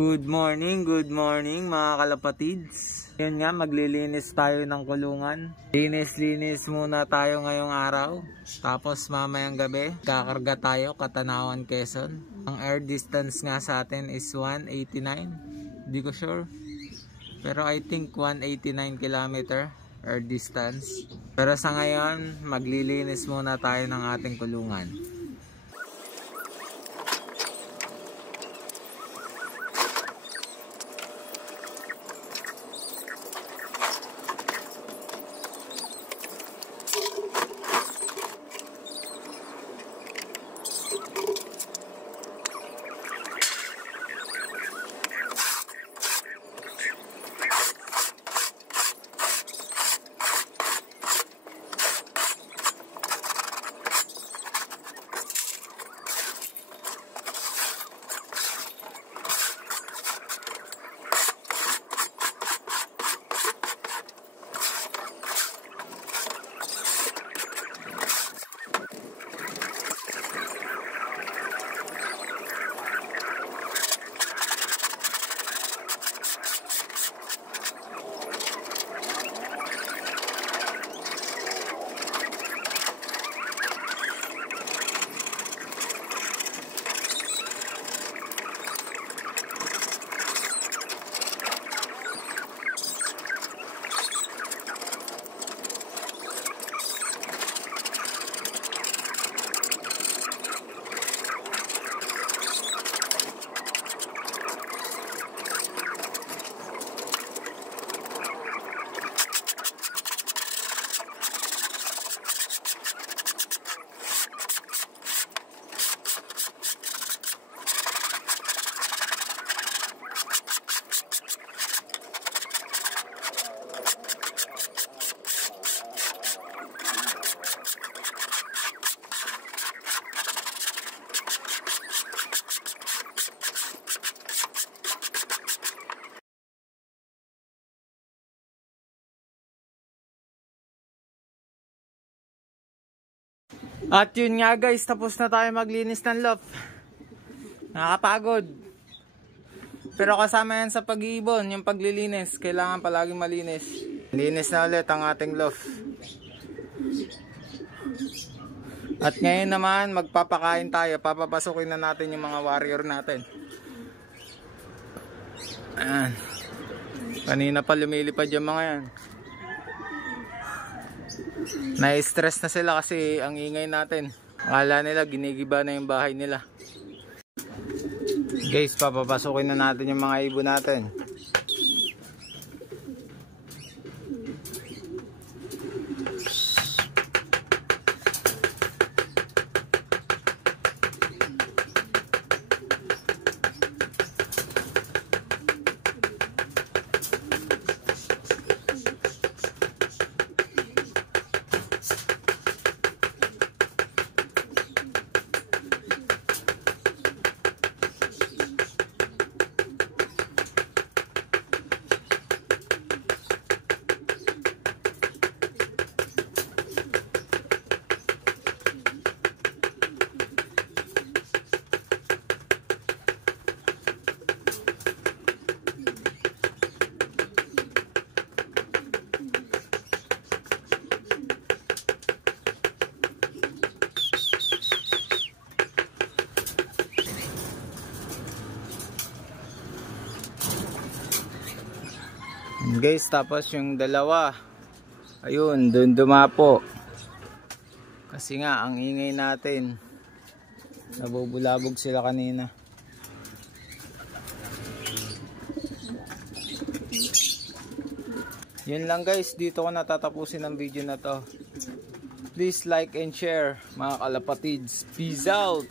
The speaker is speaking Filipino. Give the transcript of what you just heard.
Good morning mga kalapatids. Yun nga, maglilinis tayo ng kulungan. Linis muna tayo ngayong araw. Tapos mamayang gabi, kakarga tayo Katanawan, Quezon. Ang air distance nga sa atin is 189. Hindi ko sure. Pero I think 189 kilometer air distance. Pero sa ngayon, maglilinis muna tayo ng ating kulungan. At yun nga guys, tapos na tayo maglinis ng loft. Nakakapagod. Pero kasama yan sa pag-iibon, yung paglilinis. Kailangan palaging malinis. Linis na ulit ang ating loft. At ngayon naman, magpapakain tayo. Papapasukin na natin yung mga warrior natin. Ayan. Kanina pa lumilipad yung mga yan. Na-stress na sila kasi ang ingay natin. Akala nila ginigiba na yung bahay nila. Guys, papapasukin na natin yung mga ibon natin. Guys, tapos yung dalawa, ayun, dun dumapo. Kasi nga, ang ingay natin. Nabubulabog sila kanina. Yun lang guys, dito ko natatapusin ang video na to. Please like and share mga kalapatids. Peace out!